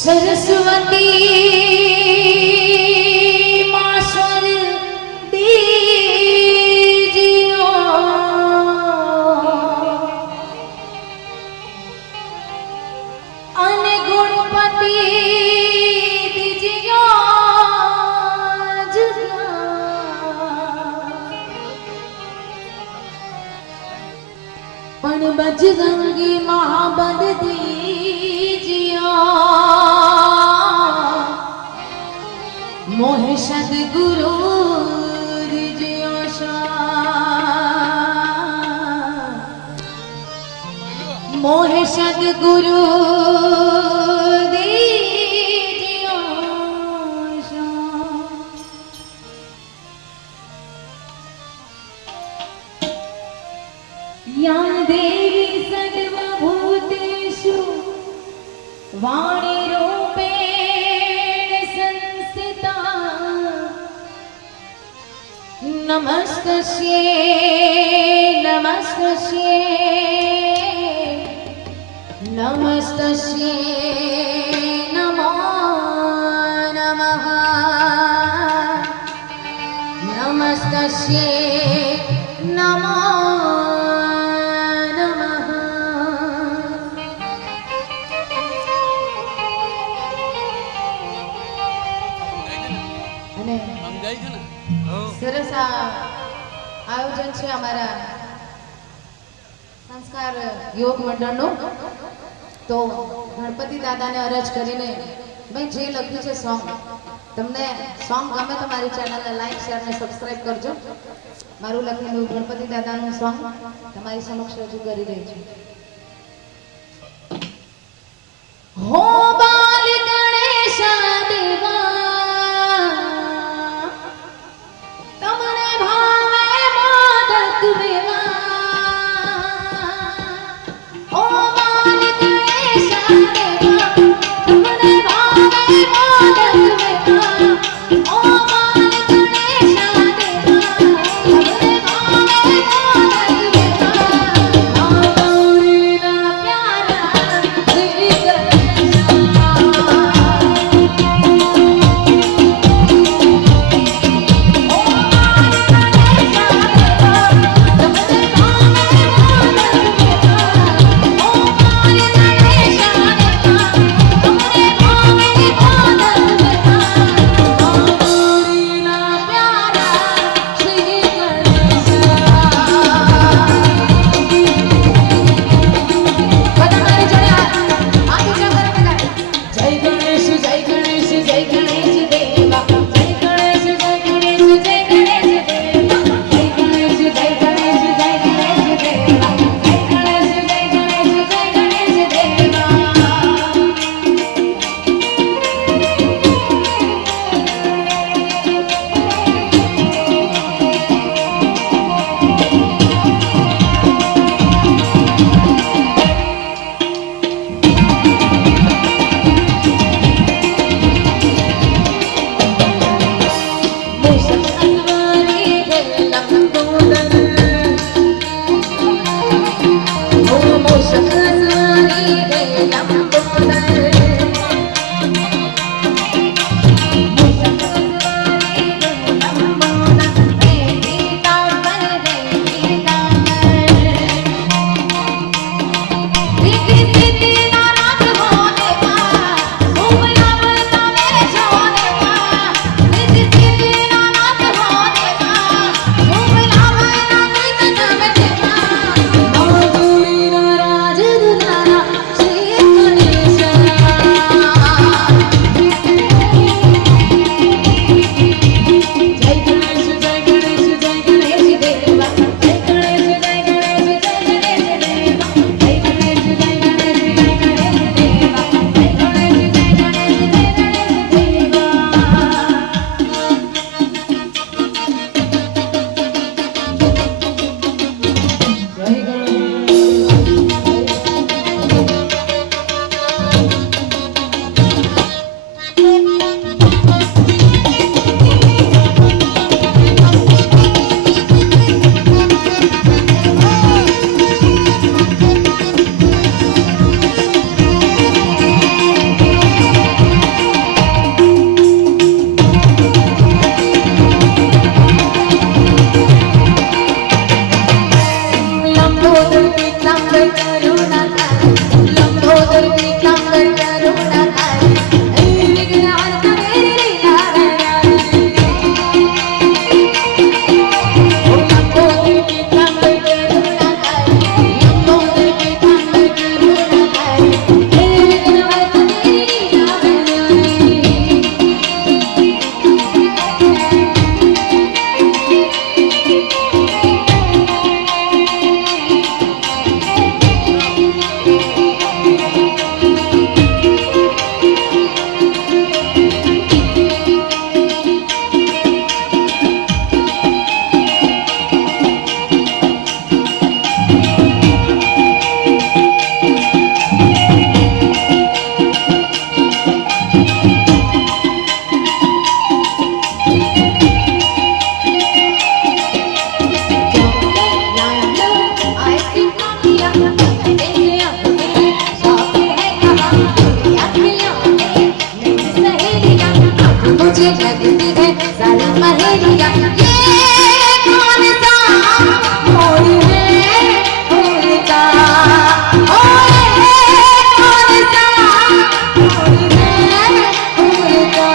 सरस्वती मास्वर दीजियो अने गुणपति दीजियो पण बजरंगी महाबल दीजियो मोहे सदगुरु दीजियो मोहे सदगुरु दीजियो या देवी सर्वभूतेषु वाणी रूपेण संस्थिता नमस्तस्यै नमस्तस्यै नमस्तस्यै नमो नमः नमस्तस्यै नमो सरस आयोजन है हमारा संस्कार योग मंडल नो तो गणपति दादा ने अरज करीने भाई जे लख्યું છે સોંગ તમને સોંગ ગમે તો મારી ચેનલ ને લાઈક શેર ને સબસ્ક્રાઇબ કરજો મારું લખેલું ગણપતિ દાદાનું સોંગ તમારી સમક્ષ રજૂ કરી રહી છું હો બાલ ગણેશ દેવા गौरी मुझे लगती है सारी पहेलियां ये कौन सा मोर है फूल का ओए कौन सा मोर है फूल का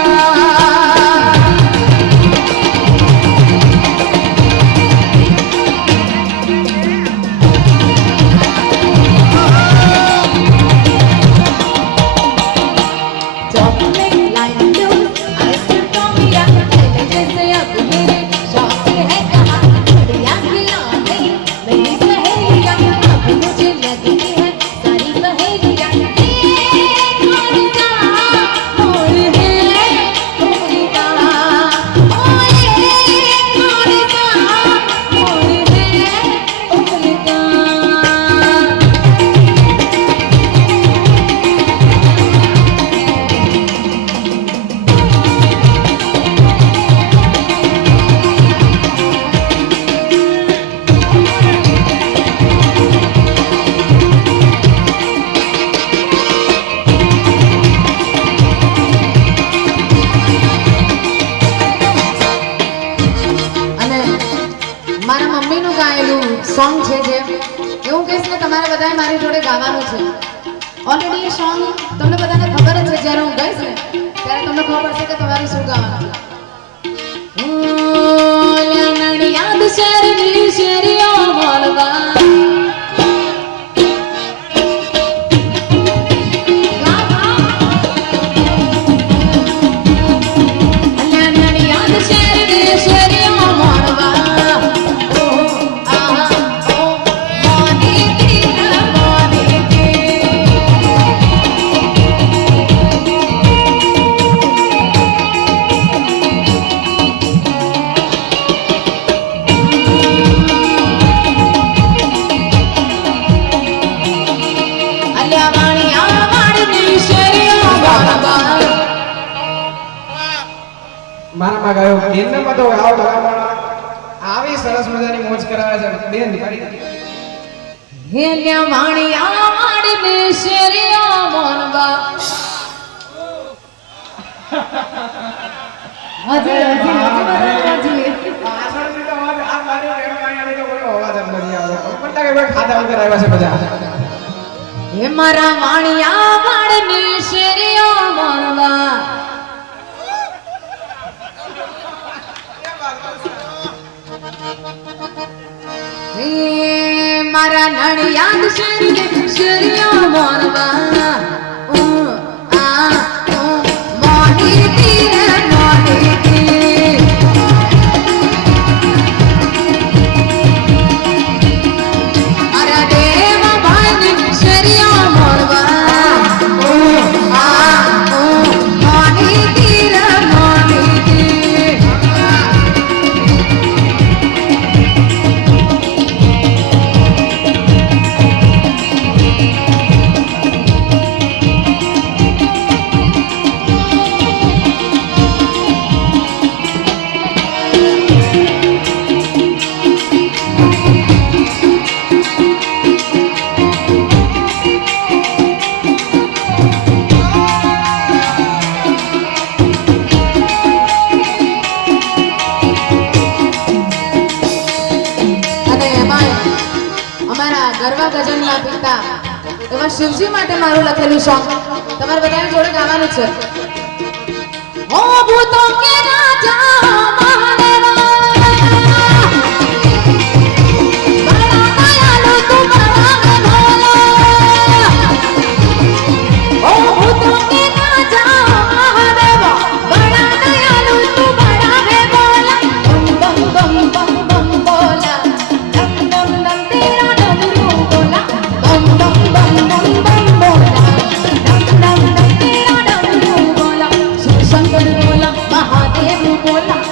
સોંગ છે જે એવું કહીશ કે તમારે બધાએ મારી જોડે ગાવાનું છે ઓલરેડી એ સોંગ તમને બધાને ખબર જ છે જ્યારે હું ગાઈશ ને ત્યારે તમને ખબર પડશે કે તમારે શું ગાવાનું છે યાદ શેરની શેરીઓ બોલવા મારા ગાયો કેન્દ્રમાં તો આવો ભલામણ આવી સરસ મજાની મોજ કરાવે છે બેન કરી હેલ્યા વાણી આવાડ ને શેરિયા મોનવા હાજી પાછળથી તો અવાજ આ મારી બેન કાંઈ તો કોઈ અવાજ જ નથી આવતો પણ કે ભાઈ ખાધા વગર આવ્યા છે બધા હે મારા વાણી આવાડ ને શેરિયા મોનવા મારા નડિયાદ શેરિયા મોનવા મોની તીર મોની તીર અરે દેવ ભાઈ શેરિયા મોનવા મોની તીર મોની તીર ગરબા ગઝલના પિતા એવા શિવજી માટે મારું લખેલું સોંગ તમારે બધાની જોડે ગાવાનું છે ઓ ભૂતો કે રાજા મહાદેવા બડા દયાલુ તું બડા ભોલા ઓ ભૂતો કે રાજા મહાદેવા બડા દયાલુ તું બડા ભોલા બમ બમ બમ બમ બોલા દમ દમ દમ તેરા ડમरू બોલા બમ બમ બમ બમ બમ બોલા દમ દમ દમ તેરા ડમरू બોલા શિવ શંકર બોલા મહાદેવ બોલા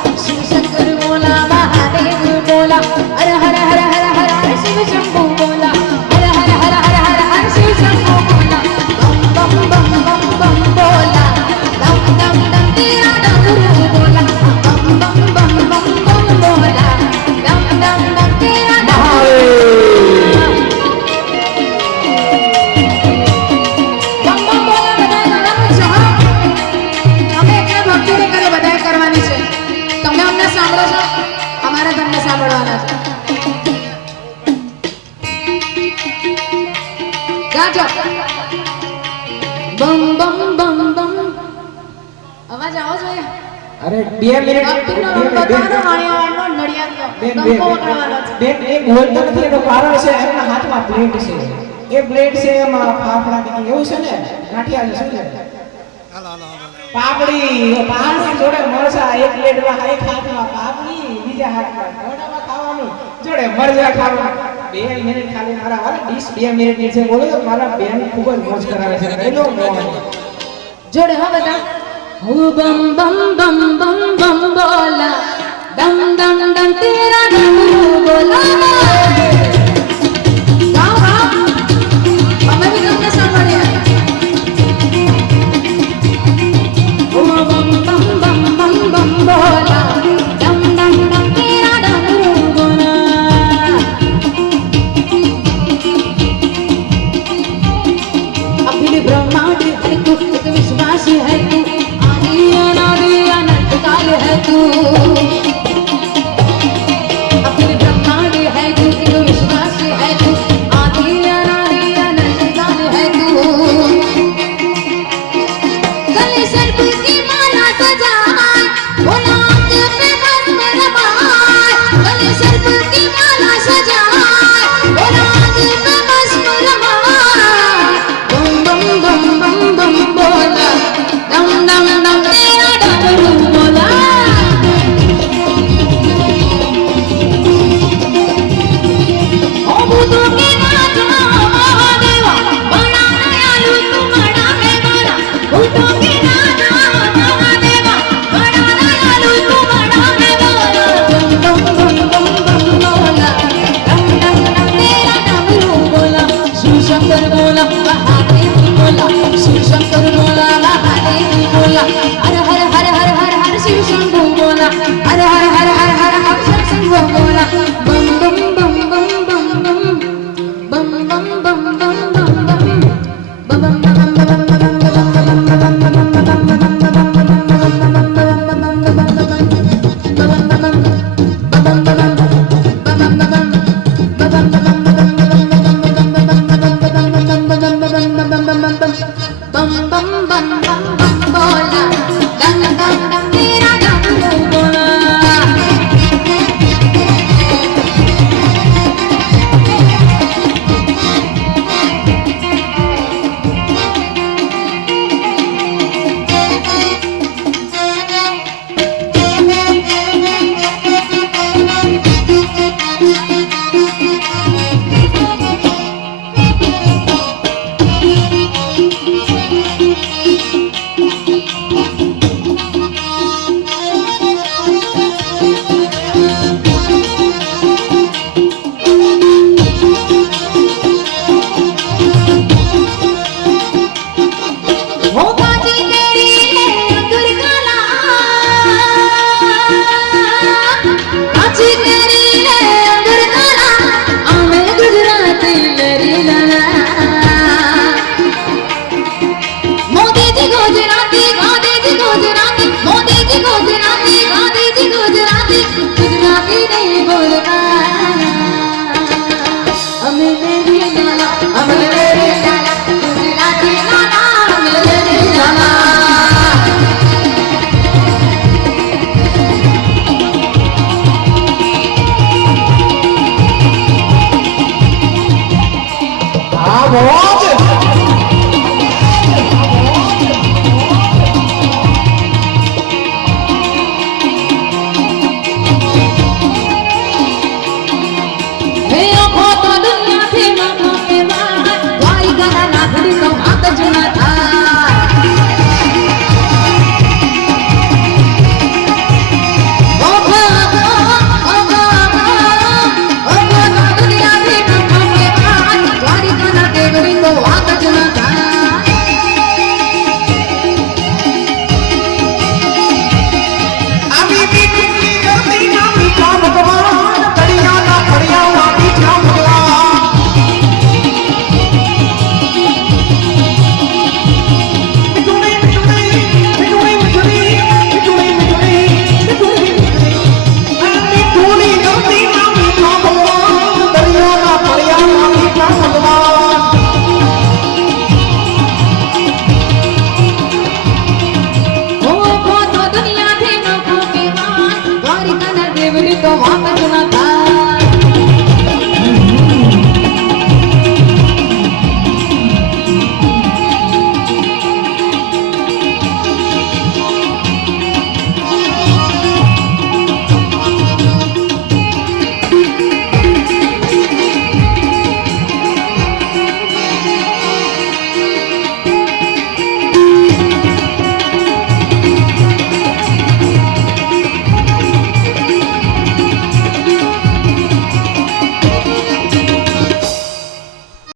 ગાજો બમ બમ બમ બમ અવાજ આવો જોઈએ અરે 2 મિનિટ ભક્તિનો રંગ બતાવો વાણિયાવાડનો નડિયાદનો બેન ડંકો વગાડવાનો છે બેન એ બોલતો નથી એનું કારણ છે એમના હાથમાં પ્લેટ છે એ પ્લેટ છે એમાં ફાફડા કે એવું છે ને ગાંઠિયા છે શું છે પાપડી જોડે મરચા એક પ્લેટમાં એક હાથમાં પાપડી બીજા હાથમાં મોઢામાં ખાવાનું જોડે મરચા ખાવાનું 2 મિનિટ ખાલી મારા વાળા ડીશ 2 મિનિટ ની છે બોલો તો મારા બેન ખૂબ જ મોજ કરાવે છે એનો મોજ જોડે હા બધા હું બમ બમ બમ બમ બમ બોલા દમ દમ દમ તેરા ડમરૂ બોલા ગાઓ ગાઓ અમે બી તમને સાંભળીએ હું બમ બમ બમ બમ બમ બોલા દમ દમ દમ તેરા ડમરૂ બોલા अखिल ब्रह्मांड है तू एक विश्वास है तू आदि अनादि अनंत काल है तू अखिल ब्रह्मांड है तू एक विश्वास है तू आदि अनादि अनंत काल है तू गले सर्प की माला सजाए भोला पे भस्म रमाए गले सर्प की माला सजाए भोला पे भस्म रमाए बम बम बम बम बम बोला दम दम दम तेरा डमरू बोला ओ भूतों के नाथ महादेवा बड़ा दयालु तू बड़ा है बड़ा भूतों के नाथ महादेवा बड़ा दयालु तू बड़ा है बड़ा बम बम बम बम बम बोला दम दम दम तेरा डमरू बोला शिव शंकर बोला महादेव बोला शिव शंकर बोला महादेव बोला हर हर हर हर हर हर शिव शंभू बोला हर हर हर हर हर हर शिव शंभू बोला बम बम बम बम बम बम बम बम बम बम बम बम बम बम बम बम बम बोला